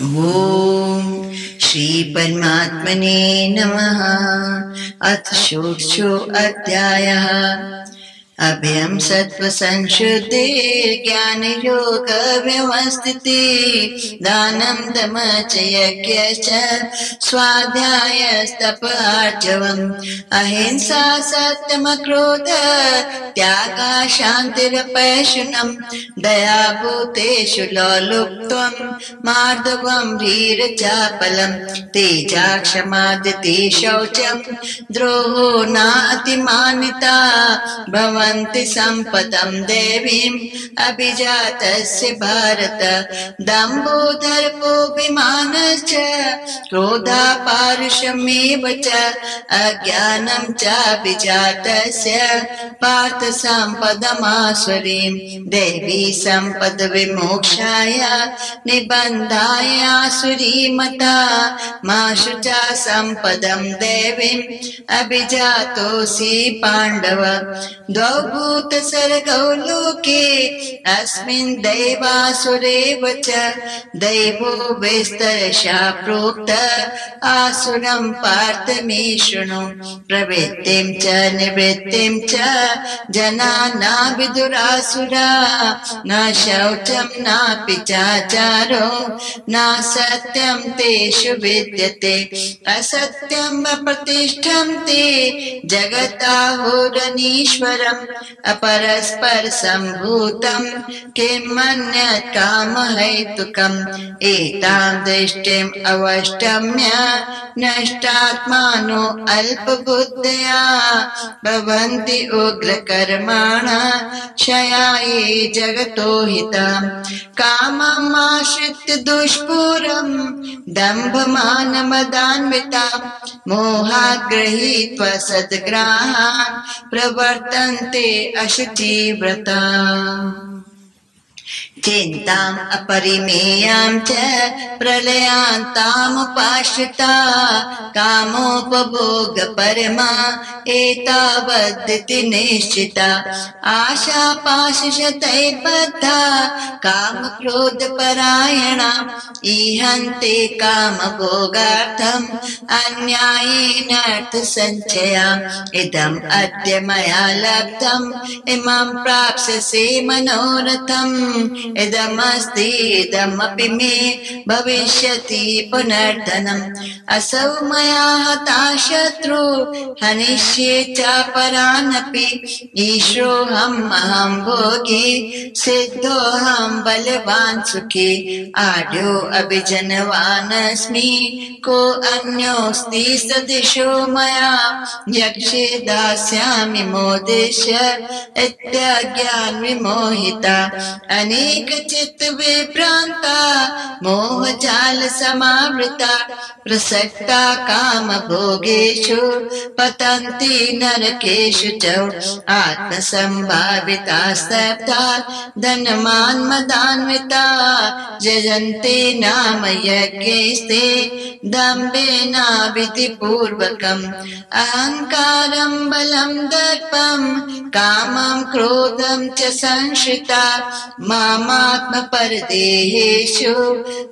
ओम श्री परमात्मने नमः। अथ षोडशो अध्यायः। अभयं सत्व संशुद्धि ज्ञान योग व्यवस्थिति दानं दम च यज्ञ च स्वाध्याय तप आर्जवम् अहिंसा सत्यम क्रोध त्यागा शान्तिरपैशुनम् दया भूतेषु लौलुप्त्वम् मार्दवम् वीरचापलम् तेजा क्षमा धृतिः शौचम् द्रोहो नातिमानिता भवन्ति सम्पदं देवीम् अभिजातस्य भारत दम्भो दर्पोऽभिमानश्च क्रोधा पारुषमेव च अज्ञानं चाभिजातस्य पार्थ सम्पदमासुरीं देवी सम्पद विमोक्षाय निबन्धाय आसुरीमता मा शुचा सम्पदं देवीम् अभिजातोऽसि पाण्डव द्वौ भूतसर्गौ लोके अस्मिन् दैवासुरेव च दैवो विस्तरशा प्रोक्त आसुरं पार्थ मे शृणु प्रवृत्तिं च निवृत्तिं च जना न विदुरासुरा न शौचं नापि चाचारो न सत्यं तेषु विद्यते असत्यम् अप्रतिष्ठं ते जगताहुरनीश्वरम् अपरस्पर सम्भूतं किमन्यत् कामहेतुकम् एतां दृष्टिम् अवष्टम्य नष्टात्मानो अल्पबुद्धया भवन्ति उग्रकर्माणा क्षयाये जगतो हितम् कामम् आश्रित्य दुष्पूरम् दम्भमानमदान्विता मोहात् गृहीत्वा सद्ग्राहान् प्रवर्तन्ते अशुचिव्रता चिन्ताम् अपरिमेयां च प्रलयान्तामुपाश्रिता कामोपभोगपरमा एतावद्दिति निश्चिता आशापाशशतैर्बद्धा कामक्रोधपरायणा ईहन्ते कामभोगार्थम् अन्यायेन अर्थसञ्चया इदम् अद्य मया लब्धम् इमं प्राप्स्यसे मनोरथम् इदमस्ति इदमपि मे भविष्यति पुनर्धनम् असौ मया हता शत्रु हनिष्ये चापरानपि ईश्वरोऽहम् अहं भोगी सिद्धोऽहं बलवान् सुखी आढ्यो अभिजनवान् अस्मि को अन्योऽस्ति सदृशो मया यक्षे दास्यामि मोदिष्य इत्यज्ञान विमोहिता अनेक चित्त विभ्रांता मोहजाल समावृता प्रसक्ता काम भोगेषु पतन्ति नरकेषु च आत्मसंभाविता स्तब्धा धनवान् मदान्विता जयन्ते नाम यज्ञैस्ते दम्भेन विधिपूर्वकम् अहङ्कारं बलं दर्पं कामं क्रोधं च संश्रिता मामात्मपरदेहेषु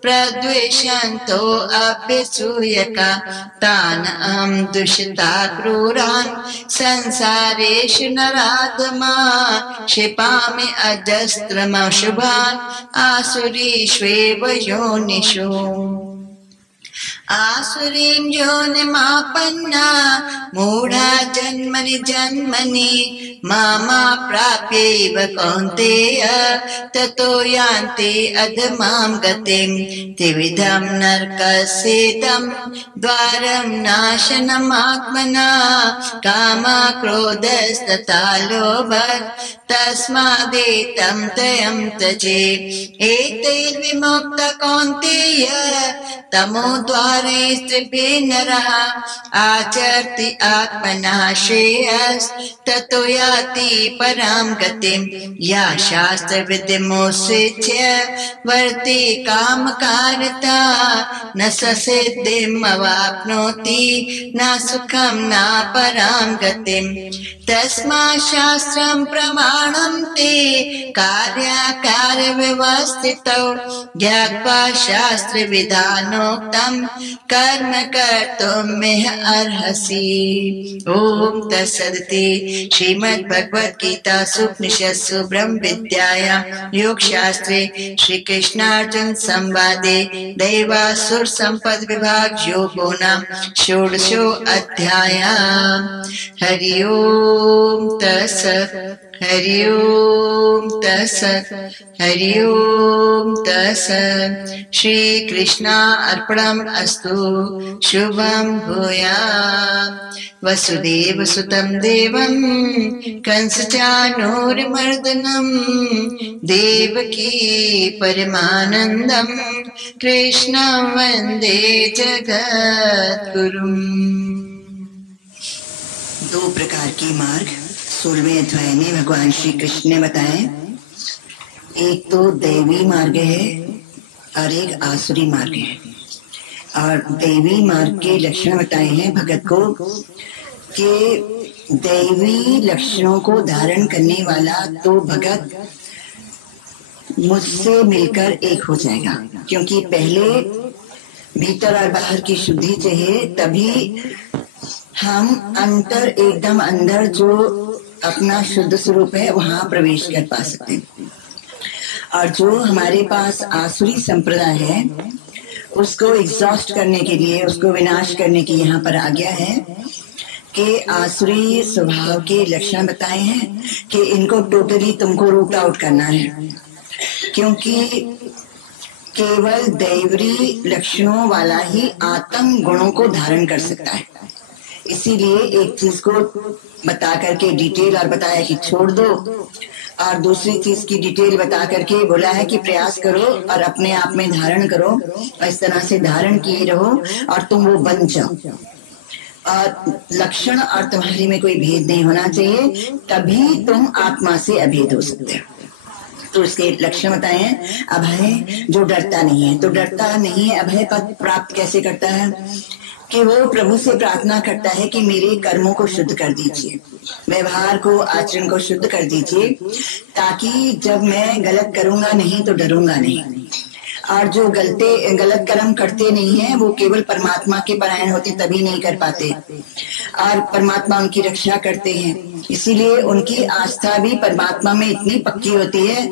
प्रद्वेषन्तो अभ्यसूयका तान् अहं दुषिता क्रूरान् संसारेषु नराधमा क्षिपामि अजस्रमशुभान् आसुरीष्वेव योनिषु आसुरीं योनिमापन्ना मूढा जन्मनि जन्मनि मामा प्राप्यैव कौन्तेय ततो यान्ति अधमां गतिं त्रिविधं नरकस्येदं द्वारं नाशनमात्मना कामा क्रोधस्तथा लोभः तस्मादेतं त्रयं त्यजेत् एतैर्विमुक्ता कौन्तेय तमोद्वार व्यवहारेस्त्रिभिः नरः आचरति आत्मनः श्रेयस्ततो याति परां गतिं या शास्त्रविधिमुत्सृज्य वर्ति कामकारिता न स सिद्धिमवाप्नोति न सुखं न परां गतिम् तस्मात् शास्त्रं प्रमाणं ते कार्याकार्यव्यवस्थितौ ज्ञात्वा शास्त्रविधानोक्तं कर्म कर्तुमिह अर्हसि। ओम तत्सदिति श्रीमद्भगवद्गीतासु उपनिषत्सु ब्रह्म विद्यायां योगशास्त्रे श्रीकृष्णार्जुन संवादे दैवासुर संपद विभाग योगो नाम षोडशो अध्यायः। हरि ओम तत्सत् हरि ओम तत्सत् हरि ओम तत्सत्। श्री कृष्णा अर्पणम् अस्तु। शुभं भूयात्। वसुदेव सुतं देवं कंसचानूरमर्दनं देवकी परमानन्दं कृष्णं वन्दे जगद्गुरुम्। दो प्रकार के मार्ग 16वें अध्याय में भगवान श्री कृष्ण ने बताए। एक तो दैवी मार्ग है और एक आसुरी मार्ग है। और दैवी मार्ग के लक्षण बताए हैं भगत को कि दैवी लक्षणों को धारण करने वाला तो भगत मुझसे मिलकर एक हो जाएगा, क्योंकि पहले भीतर और बाहर की शुद्धि चाहिए, तभी हम अंतर एकदम अंदर जो अपना शुद्ध स्वरूप है वहां प्रवेश कर पा सकते हैं। और जो हमारे पास आसुरी संप्रदाय है उसको एग्जॉस्ट करने के लिए, उसको विनाश करने की यहाँ पर आज्ञा है कि आसुरी स्वभाव के लक्षण बताए हैं कि इनको टोटली तुमको रूट आउट करना है, क्योंकि केवल दैवी लक्षणों वाला ही आत्म गुणों को धारण कर सकता है। इसीलिए एक चीज को बता करके डिटेल और बताया कि छोड़ दो, और दूसरी चीज की डिटेल बता करके बोला है कि प्रयास करो और अपने आप में धारण करो, और इस तरह से धारण किए रहो और तुम वो बन जाओ। और लक्षण और तुम्हारे में कोई भेद नहीं होना चाहिए, तभी तुम आत्मा से अभेद हो सकते हो। तो उसके लक्षण बताए हैं। अभय, जो डरता नहीं है, तो डरता नहीं है, अभय पद प्राप्त कैसे करता है कि वो प्रभु से प्रार्थना करता है कि मेरे कर्मों को शुद्ध कर दीजिए, व्यवहार को, आचरण को शुद्ध कर दीजिए, ताकि जब मैं गलत करूंगा नहीं तो डरूंगा नहीं। और जो गलत कर्म करते नहीं है वो केवल परमात्मा के परायण होते, तभी नहीं कर पाते, और परमात्मा उनकी रक्षा करते हैं। इसीलिए उनकी आस्था भी परमात्मा में इतनी पक्की होती है,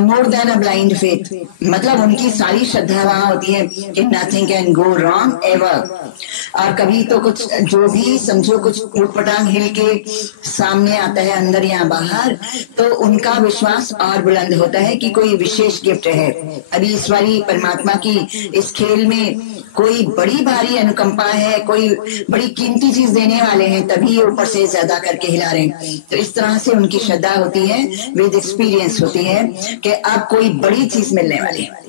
more than a blind faith. मतलब उनकी सारी श्रद्धा वहां होती है कि nothing can go wrong ever. और कभी तो कुछ जो भी समझो कुछ उटपटांग हिल के सामने आता है अंदर या बाहर, तो उनका विश्वास और बुलंद होता है कि कोई विशेष गिफ्ट है। अभी इस बारी परमात्मा की इस खेल में कोई बड़ी भारी अनुकंपा है, कोई बड़ी कीमती चीज देने वाले हैं, तभी ये ऊपर से ज्यादा करके हिला रहे हैं। तो इस तरह से उनकी श्रद्धा होती है, विद एक्सपीरियंस होती है कि अब कोई बड़ी चीज मिलने वाली है,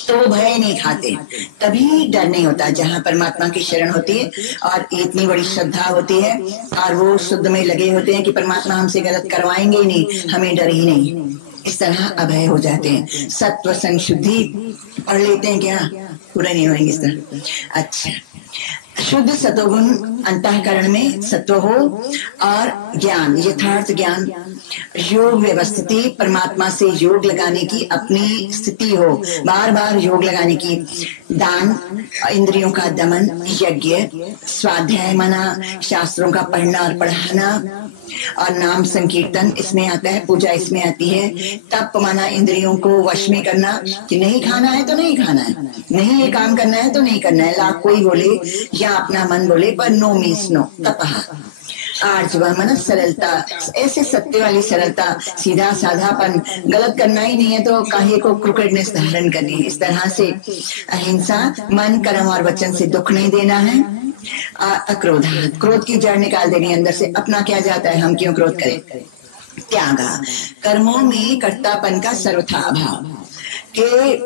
तो भय नहीं खाते, तभी डर नहीं होता। जहाँ परमात्मा की शरण होती है और इतनी बड़ी श्रद्धा होती है और वो शुद्ध में लगे होते हैं कि परमात्मा हमसे गलत करवाएंगे ही नहीं, हमें डर ही नहीं, इस तरह अभय हो जाते हैं। सत्व संशुद्धि पढ़ लेते हैं क्या? पूरा नहीं होंगे इस तरह। अच्छा, शुद्ध सतोगुण अंतःकरण में सत्व हो, और ज्ञान, यथार्थ ज्ञान, योग व्यवस्थिति, परमात्मा से योग लगाने की अपनी स्थिति हो, बार बार योग लगाने की, दान, इंद्रियों का दमन, यज्ञ, स्वाध्याय माना शास्त्रों का पढ़ना और पढ़ाना, और नाम संकीर्तन इसमें आता है, पूजा इसमें आती है। तप माना इंद्रियों को वश में करना कि नहीं खाना है तो नहीं खाना है, नहीं ये काम करना है तो नहीं करना है, लाख कोई बोले या अपना मन बोले, पर नो मीन्स नो। तपहा आर्जवा मन सरलता, ऐसे सत्य वाली सरलता, सीधा साधापन, गलत करना ही नहीं है तो काहे को क्रुकेडनेस धारण करनी है। इस तरह से अहिंसा, मन, कर्म और वचन से दुख नहीं देना है। अक्रोध, क्रोध की जड़ निकाल देनी अंदर से, अपना क्या जाता है, हम क्यों क्रोध करें। त्यागा, कर्मों में कर्तापन का सर्वथा अभाव, के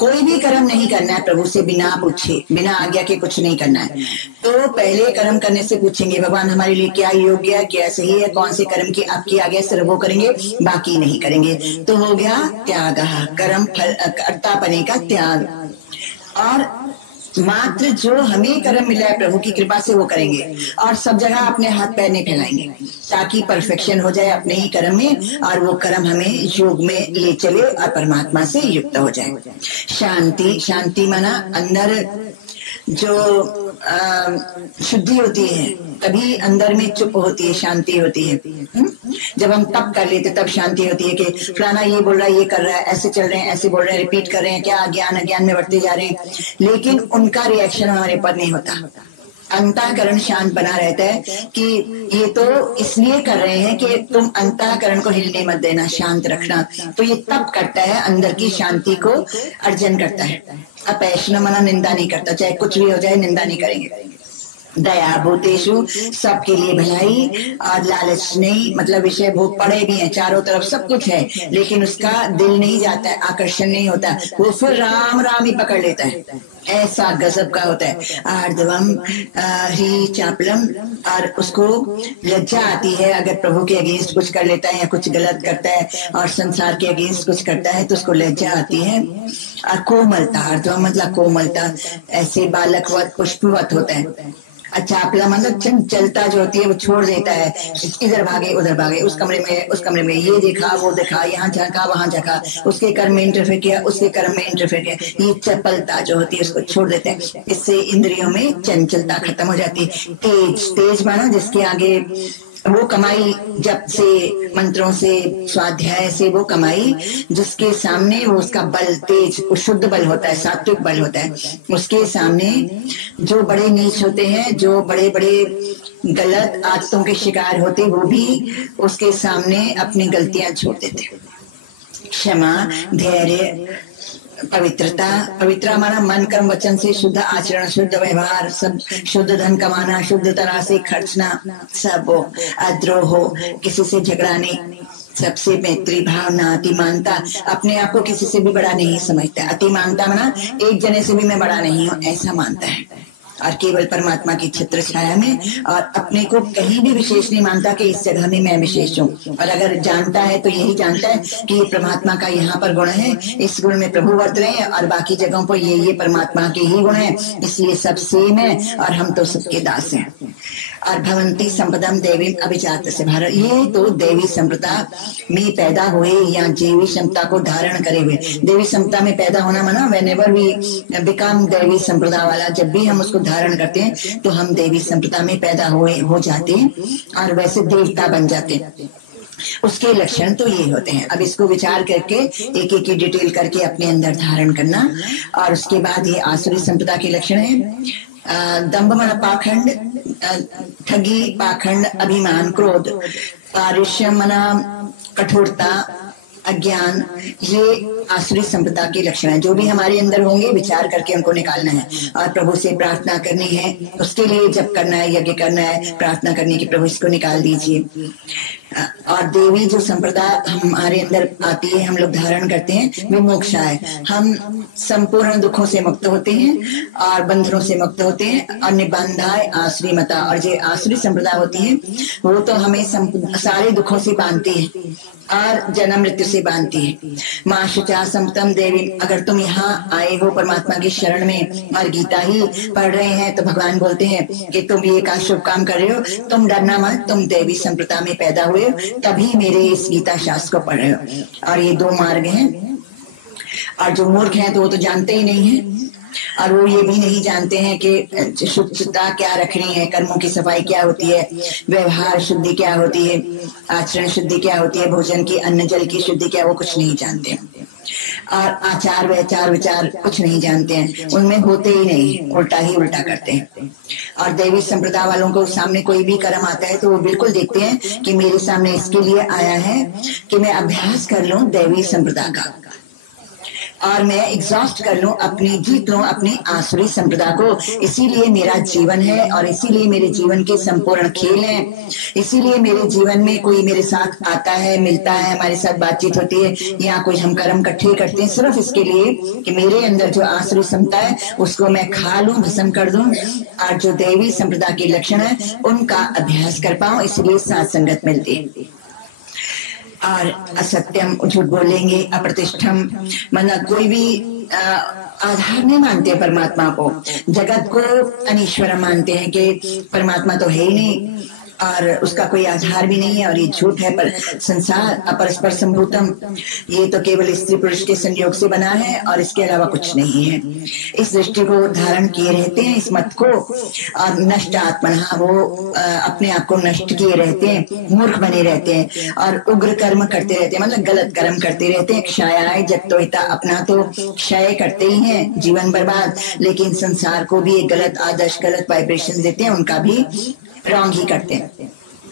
कोई भी कर्म नहीं करना है प्रभु से बिना पूछे, बिना आज्ञा के कुछ नहीं करना है। तो पहले कर्म करने से पूछेंगे भगवान हमारे लिए क्या योग्य है, क्या सही है, कौन से कर्म की आपकी आज्ञा से वो करेंगे, बाकी नहीं करेंगे। तो हो गया त्याग, कर्म फल कर्तापने का त्याग। और मात्र जो हमें कर्म मिला है प्रभु की कृपा से वो करेंगे, और सब जगह अपने हाथ पैर नहीं फैलाएंगे, ताकि परफेक्शन हो जाए अपने ही कर्म में, और वो कर्म हमें योग में ले चले और परमात्मा से युक्त हो जाए। शांति, शांति माना अंदर जो शुद्धि होती है, तभी अंदर में चुप होती है, शांति होती है। जब हम तप कर लेते तब शांति होती है कि फलाना ये बोल रहा है, ये कर रहा है, ऐसे चल रहे हैं, ऐसे बोल रहे हैं, रिपीट कर रहे हैं, क्या अज्ञान अज्ञान में बढ़ते जा रहे हैं, लेकिन उनका रिएक्शन हमारे पर नहीं होता। अंतःकरण शांत बना रहता है कि ये तो इसलिए कर रहे हैं कि तुम अंतःकरण को हिलने मत देना, शांत रखना। तो ये तप करता है, अंदर की शांति को अर्जन करता है। अपैशन मना निंदा नहीं करता, चाहे कुछ भी हो जाए निंदा नहीं करेंगे। दया भूतेषु, सबके लिए भलाई, और लालच नहीं, मतलब विषय भोग पड़े भी हैं चारों तरफ, सब कुछ है, लेकिन उसका दिल नहीं जाता है, आकर्षण नहीं होता, वो फिर राम राम ही पकड़ लेता है। ऐसा गजब का होता है। आर्दवम ही चापलम, और उसको लज्जा आती है अगर प्रभु के अगेंस्ट कुछ कर लेता है या कुछ गलत करता है और संसार के अगेंस्ट कुछ करता है तो उसको लज्जा आती है। और कोमलता, आर्दवम मतलब कोमलता, ऐसे बालकवत पुष्पवत होता है। अच्छा अपला मतलब चंचलता जो होती है वो छोड़ देता है, इधर भागे उधर भागे, उस कमरे में ये देखा वो देखा, यहाँ झांका वहां झांका, उसके कर्म में इंटरफेयर किया, उसके कर्म में इंटरफेयर किया, ये चपलता जो होती है उसको छोड़ देते हैं। इससे इंद्रियों में चंचलता खत्म हो जाती है। तेज, तेज माना जिसके आगे वो कमाई, जप से, मंत्रों से, स्वाध्याय से वो कमाई, जिसके सामने वो उसका बल तेज, शुद्ध बल होता है, सात्विक बल होता है, उसके सामने जो बड़े नीच होते हैं, जो बड़े बड़े गलत आदतों के शिकार होते, वो भी उसके सामने अपनी गलतियां छोड़ देते। क्षमा, धैर्य, पवित्रता, पवित्र हमारा मन कर्म वचन से शुद्ध आचरण, शुद्ध व्यवहार, सब शुद्ध धन कमाना, शुद्ध तरह से खर्चना, सब हो। अद्रोह हो, किसी से झगड़ा नहीं, सबसे मैत्री भावना, अतिमानता, अपने आप को किसी से भी बड़ा नहीं समझता। अतिमानता माना एक जने से भी मैं बड़ा नहीं हूँ ऐसा मानता है, और केवल परमात्मा की छत्र छाया में, और अपने को कहीं भी विशेष नहीं मानता कि इस जगह में मैं विशेष हूँ। और अगर जानता है तो यही जानता है कि ये परमात्मा का यहाँ पर गुण है, इस गुण में प्रभु वर्त रहे हैं, और बाकी जगहों पर ये परमात्मा के ही गुण है, इसलिए सब सेम है और हम तो सबके दास हैं। और भवंती संपदम देवी अभिजात से भारत, ये तो देवी संप्रदा में पैदा हुए या देवी क्षमता को धारण करे हुए। देवी क्षमता में पैदा होना माना व्हेनेवर वी बिकम देवी संप्रदा वाला, जब भी हम उसको धारण करते हैं तो हम देवी संप्रदा में पैदा हो जाते हैं और वैसे देवता बन जाते हैं। उसके लक्षण तो ये होते हैं। अब इसको विचार करके एक एक की डिटेल करके अपने अंदर धारण करना। और उसके बाद ये आसुरी संप्रदा के लक्षण है। दंभ मन पाखंड, ठगी, पाखंड, अभिमान, क्रोध, पारुष्य मना कठोरता, अज्ञान, ये आसुरी संप्रदा के लक्षण है। जो भी हमारे अंदर होंगे विचार करके हमको निकालना है और प्रभु से प्रार्थना करनी है, उसके लिए जप करना है, यज्ञ करना है, प्रार्थना करनी कि प्रभु इसको निकाल दीजिए। और देवी जो संप्रदा हमारे अंदर आती है, हम लोग धारण करते हैं, वो मोक्षा है। हम संपूर्ण दुखों से मुक्त होते हैं और बंधनों से मुक्त होते हैं। और निबंधाय आसुरी मता, और जो आसुरी संप्रदा होती है वो तो हमें सारे दुखों से बांधती है और जन्म मृत्यु से बांधती है। माँ शुचा समतम देवी, अगर तुम यहाँ आए हो परमात्मा की शरण में और गीता ही पढ़ रहे हैं तो भगवान बोलते हैं कि तुम ये का शुभ काम कर रहे हो, तुम डरना मत, तुम देवी संप्रदा में पैदा हुए हो, तभी मेरे इस गीता शास्त्र को पढ़ रहे हो। और ये दो मार्ग हैं। और जो मूर्ख हैं तो वो तो जानते ही नहीं है, और वो ये भी नहीं जानते हैं कि शुद्धता क्या रखनी है, कर्मों की सफाई क्या होती है, व्यवहार शुद्धि क्या होती है, आचरण शुद्धि क्या होती है, भोजन की अन्न जल की शुद्धि क्या, वो कुछ नहीं जानते हैं। और आचार व्यवचार विचार कुछ नहीं जानते हैं, उनमें होते ही नहीं, उल्टा ही उल्टा करते हैं। और देवी संप्रदाय वालों को सामने कोई भी कर्म आता है तो वो बिल्कुल देखते हैं कि मेरे सामने इसके लिए आया है कि मैं अभ्यास कर लूं देवी संप्रदाय का। और मैं एग्जॉस्ट कर लूं, अपनी जीत लूं अपनी आसुरी संप्रदाय को। इसीलिए मेरा जीवन है और इसीलिए मेरे जीवन के संपूर्ण खेल हैं। इसीलिए मेरे जीवन में कोई मेरे साथ आता है, मिलता है, हमारे साथ बातचीत होती है, या कोई हम कर्म इकट्ठे करते हैं, सिर्फ इसके लिए कि मेरे अंदर जो आसुरी समता है उसको मैं खा लूं, भस्म कर दूं, और जो दैवी संप्रदाय के लक्षण है उनका अभ्यास कर पाऊं। इसलिए साथ संगत मिलती है। और असत्यम, झूठ बोलेंगे, अप्रतिष्ठम, मतलब कोई भी आधार नहीं मानते परमात्मा को, जगत को अनीश्वर मानते हैं कि परमात्मा तो है ही नहीं और उसका कोई आधार भी नहीं है, और ये झूठ है। पर संसार अपरस्पर संभूतम, ये तो केवल स्त्री पुरुष के संयोग से बना है और इसके अलावा कुछ नहीं है। इस दृष्टि को धारण किए रहते हैं, इस मत को, और नष्ट आत्मना, वो अपने आप को नष्ट किए रहते हैं, मूर्ख बने रहते हैं और उग्र कर्म करते रहते हैं, मतलब गलत कर्म करते रहते हैं। क्षयाय जगतोहिता, अपना तो क्षय करते ही हैं, जीवन बर्बाद, लेकिन संसार को भी एक गलत आदर्श, गलत वाइब्रेशन देते हैं, उनका भी रॉन्ग ही करते हैं।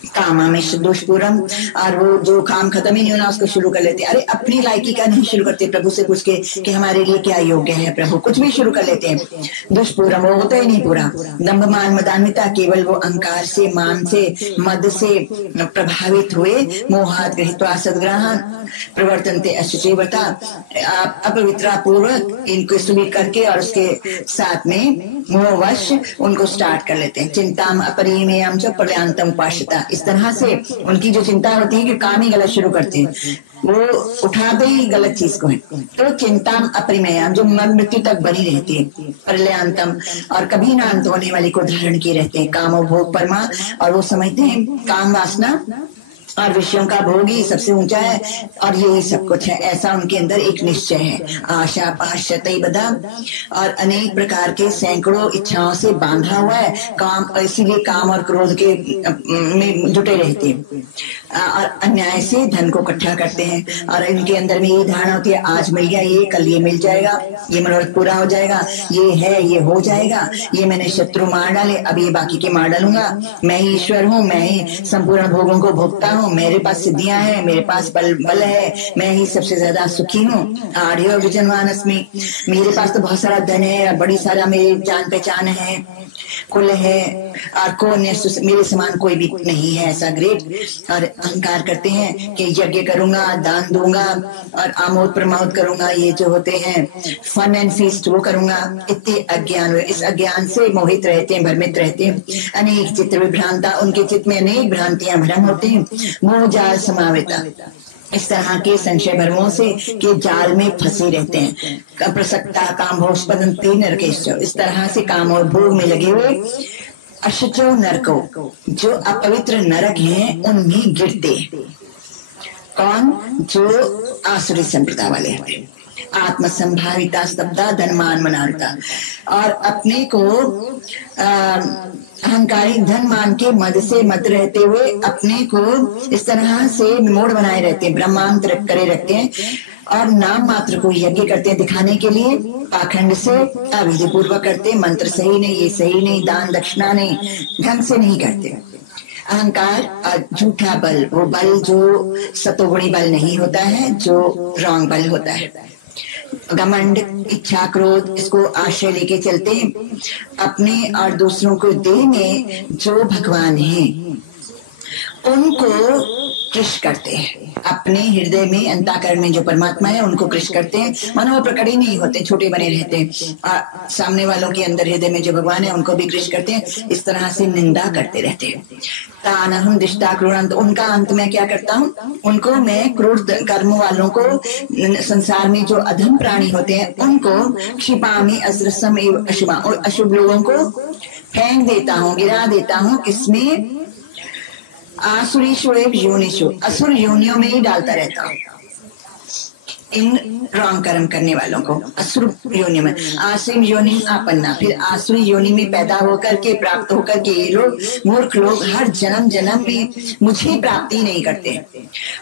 कामा में दुष्पूरम, और वो जो काम खत्म ही नहीं होना उसको शुरू कर लेते हैं। अरे अपनी लायकी का नहीं शुरू करते, प्रभु से पूछ के कि हमारे लिए क्या योग्य है प्रभु, कुछ भी शुरू कर लेते हैं। दुष्पूरम, वो होता ही नहीं पूरा। दंभ मान मदान्विता, केवल वो अहंकार से, मान से, मद से प्रभावित हुए, मोहात गृहीत्वा सद्ग्रहान प्रवर्तन्ते अशुचिव्रता, अपवित्रा पूर्वक इनको स्वीकार करके और उसके साथ में मोहवश उनको स्टार्ट कर लेते हैं। चिंताम अपरिमेयम च प्रलयांतम उपाश्रिता, इस तरह से उनकी जो चिंता होती है कि काम ही गलत शुरू करते हैं, वो उठाते ही गलत चीज को है। तो चिंताम अपरिमेयम, जो मृत्यु तक बनी रहती है, प्रलयांतम, और कभी ना अंत होने वाली को धारण किए रहते हैं। काम और भोग परमा, और वो समझते हैं काम वासना और विषयों का भोग ही सबसे ऊंचा है और यही सब कुछ है, ऐसा उनके अंदर एक निश्चय है। आशा पाशतई बदा, और अनेक प्रकार के सैकड़ों इच्छाओं से बांधा हुआ है काम, इसीलिए काम और क्रोध के में जुटे रहते हैं और अन्याय से धन को इकट्ठा करते हैं। और इनके अंदर में ये धारणा होती है, आज मिल गया ये, कल ये मिल जाएगा, ये मनोरथ पूरा हो जाएगा, ये है, ये हो जाएगा, ये मैंने शत्रु मार डाले, अब ये बाकी के मार डालूंगा, मैं ही ईश्वर हूँ, मैं ही संपूर्ण भोगों को भोगता हूँ, मेरे पास सिद्धियां हैं, मेरे पास बल है, मैं ही सबसे ज्यादा सुखी हूँ। आर्य विजनवान अस्मि, मेरे पास तो बहुत सारा धन है और बड़ी सारा मेरी जान पहचान है, कुल है, और कौन मेरे समान कोई भी नहीं है ऐसा ग्रेट। और अहंकार करते हैं कि यज्ञ करूंगा, दान दूंगा और आमोद प्रमोद करूंगा, ये जो होते हैं फन एंड फीस्ट वो करूंगा। इतने अज्ञान, इस अज्ञान से मोहित रहते हैं, भ्रमित रहते हैं। अनेक चित्र विभ्रांता, उनके चित्त में अनेक भ्रांतियां भ्रम होते हैं। मोह जाल समावेता, इस तरह के संशय भ्रमों से के जाल में फंसे रहते हैं। प्रसक्ता काम भोगपदन्ते नरकेश, इस तरह से काम और भोग में लगे हुए अशुचो नरको, जो अपवित्र नरक हैं उनमें गिरते। कौन? जो आसुरी संप्रदाय वाले हैं। आत्मसंभाविता स्तब्धा धनमान मनाता, और अपने को अहंकारी धन मान के मद से मत रहते हुए अपने को इस तरह से मोड़ बनाए रहते हैं, ब्रह्मांड करे रखते हैं और नाम मात्र को यज्ञ करते हैं दिखाने के लिए, पाखंड से अविधि पूर्वक करते, मंत्र सही नहीं, ये सही नहीं, दान दक्षिणा नहीं, ढंग से नहीं करते। अहंकार और झूठा बल, वो बल जो सतोगुणी बल नहीं होता है, जो रॉन्ग बल होता है। घमंड, इच्छा, क्रोध, इसको आश्रय लेके चलते हैं। अपने और दूसरों को देह में जो भगवान हैं उनको कृष्ण करते हैं, अपने हृदय में अंतःकरण में जो परमात्मा है उनको कृष्ण करते हैं। मानो वो प्रकट ही नहीं होते, छोटे बने रहते हैं। सामने वालों के अंदर हृदय में जो भगवान है उनको भी कृष्ण करते हैं। इस तरह से निंदा करते रहते हैं। तानहं दिष्टा क्रूरांत, उनका अंत में क्या करता हूँ, उनको मैं क्रूर कर्म वालों को, संसार में जो अधम प्राणी होते हैं उनको क्षिपामि अस्रसम एव अशुभा, और अशुभ लोगों को फेंक देता हूँ, गिरा देता हूँ। किसमें? आसुरीशु एव योनिषु, असुर योनियों में ही डालता रहता हूँ इन रॉन्ग कर्म करने वालों को। असुर योनि में, आसिम योनि आपन्ना, फिर आसुरी योनि में पैदा होकर के, प्राप्त होकर के ये लोग मूर्ख लोग हर जन्म जन्म में मुझे प्राप्ति नहीं करते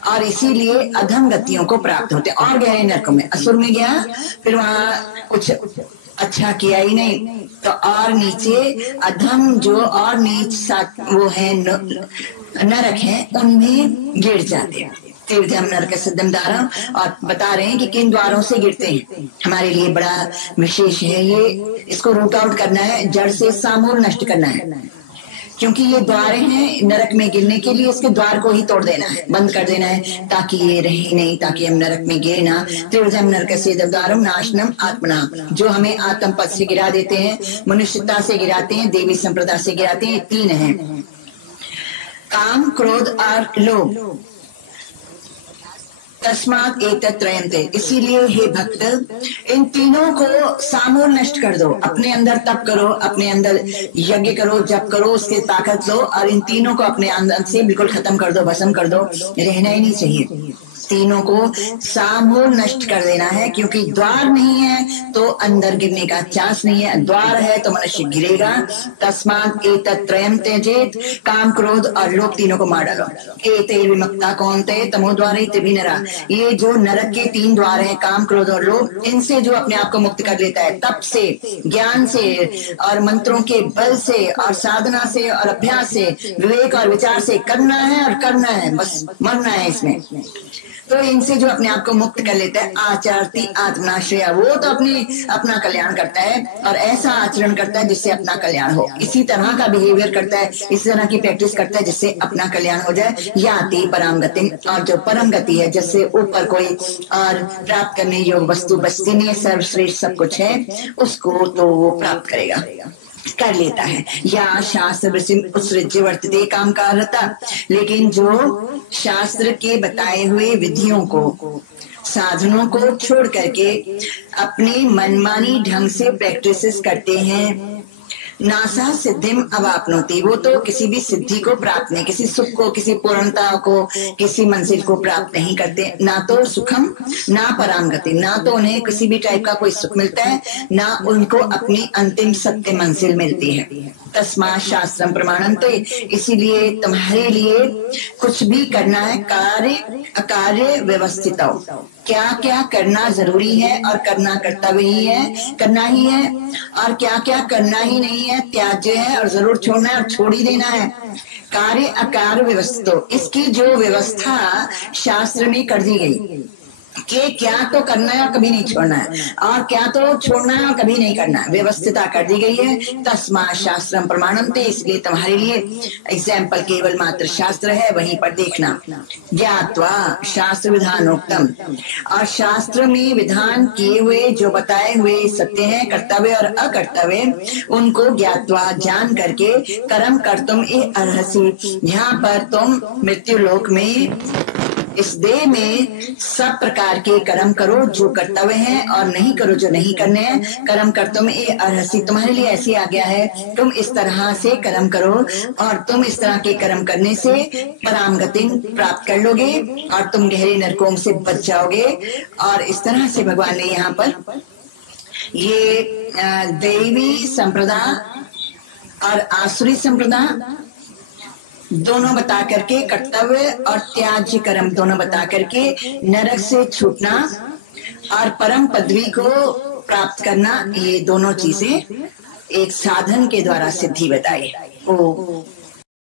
और इसीलिए अधम गतियों को प्राप्त होते और गहरे नरक में। असुर में गया, फिर वहाँ कुछ अच्छा किया ही नहीं तो और नीचे अधम जो और नीच वो है नरक है, उनमें गिर जाते हैं। तीर्थम नरक सिद्धम द्वारम, और बता रहे हैं कि किन द्वारों से गिरते हैं। हमारे लिए बड़ा विशेष है ये, इसको रूट आउट करना है, जड़ से सामूल नष्ट करना है, क्योंकि ये द्वार हैं नरक में गिरने के लिए। इसके द्वार को ही तोड़ देना है, बंद कर देना है, ताकि ये रहे नहीं, ताकि हम नरक में गिरे ना। त्रिजम नरक से द्वारम नाशनम आत्मना, जो हमें आत्म पद से गिरा देते हैं, मनुष्यता से गिराते हैं, देवी संप्रदाय से गिराते हैं। तीन हैं, काम, क्रोध और लोभ। तस्मात एतत् त्रयन्ते, इसीलिए हे भक्त इन तीनों को सामूल नष्ट कर दो। अपने अंदर तप करो, अपने अंदर यज्ञ करो, जप करो, उसके ताकत लो, और इन तीनों को अपने अंदर से बिल्कुल खत्म कर दो, भस्म कर दो, रहना ही नहीं चाहिए। तीनों को सामूल नष्ट कर देना है, क्योंकि द्वार नहीं है तो अंदर गिरने का चांस नहीं है, द्वार है तो मनुष्य गिरेगा। तस्मात् एतत् त्रयं त्यजेत, काम, क्रोध और लोभ तीनों को मार डालो। एते विमुक्ता कौन्ते तमोद्वारे त्रिभिर्नरा, ये जो नरक के तीन द्वार हैं, काम, क्रोध और लोभ, इनसे जो अपने आप को मुक्त कर लेता है, तप से, ज्ञान से और मंत्रों के बल से और साधना से और अभ्यास से, विवेक और विचार से करना है और करना है, बस मरना है इसमें। तो इनसे जो अपने आप को मुक्त कर लेता है, आचरति आत्मनाश्रया, वो तो अपना कल्याण करता है और ऐसा आचरण करता है जिससे अपना कल्याण हो। इसी तरह का बिहेवियर करता है, इस तरह की प्रैक्टिस करता है जिससे अपना कल्याण हो जाए। याति परम गति, और जो परम गति है, जिससे ऊपर कोई और प्राप्त करने योग्य वस्तु बचती नहीं है, सर्वश्रेष्ठ सब कुछ है, उसको तो वो प्राप्त करेगा, कर लेता है। या शास्त्र उत्सृज्य वर्तते काम कारता, लेकिन जो शास्त्र के बताए हुए विधियों को, साधनों को छोड़ करके अपने मनमानी ढंग से प्रैक्टिसेस करते हैं, नासा सिद्धिम अवाप्नोति, वो तो किसी भी सिद्धि को प्राप्त नहीं, किसी सुख को, किसी पूर्णता को, किसी मंजिल को प्राप्त नहीं करते। ना तो सुखम ना पराम गति, ना तो उन्हें किसी भी टाइप का कोई सुख मिलता है, ना उनको अपनी अंतिम सत्य मंजिल मिलती है। तस्मात् शास्त्रम प्रमाणन्ते, इसीलिए तुम्हारे लिए कुछ भी करना है, कार्य अकार्य व्यवस्थित हो, क्या क्या करना जरूरी है और करना कर्तव्य ही है, करना ही है, और क्या क्या करना ही नहीं है, त्याज्य है और जरूर छोड़ना है और छोड़ ही देना है। कार्य अकार्य व्यवस्थित, इसकी जो व्यवस्था शास्त्र में कर दी गई कि क्या तो करना है और कभी नहीं छोड़ना है, और क्या तो छोड़ना है और कभी नहीं करना है, व्यवस्थिता कर दी गई है। तस्मात् शास्त्रम प्रमाणन्ते, इसलिए तुम्हारे लिए एग्जाम्पल केवल मात्र शास्त्र है, वहीं पर देखना। ज्ञात्वा शास्त्र विधानोक्तम, और शास्त्र में विधान किए हुए जो बताए हुए सत्य हैं, कर्तव्य और अकर्तव्य, उनको ज्ञात्वा जान करके कर्म कर तुम ए अर्हसि, यहाँ पर तुम मृत्यु लोक में इस देह में सब प्रकार के कर्म करो जो कर्तव्य हैं, और नहीं करो जो नहीं करने हैं। कर्म कर तुम ए अर्हसि, तुम्हारे लिए ऐसी आज्ञा है, तुम इस तरह से कर्म करो और तुम इस तरह के कर्म करने से पराम गति प्राप्त कर लोगे और तुम गहरे नरकों से बच जाओगे। और इस तरह से भगवान ने यहाँ पर ये दैवी संप्रदाय और आसुरी संप्रदाय दोनों बता करके, कर्तव्य और त्याज्य कर्म दोनों बता करके नरक से छूटना और परम पदवी को प्राप्त करना, ये दोनों चीजें एक साधन के द्वारा सिद्धि बताई। ओ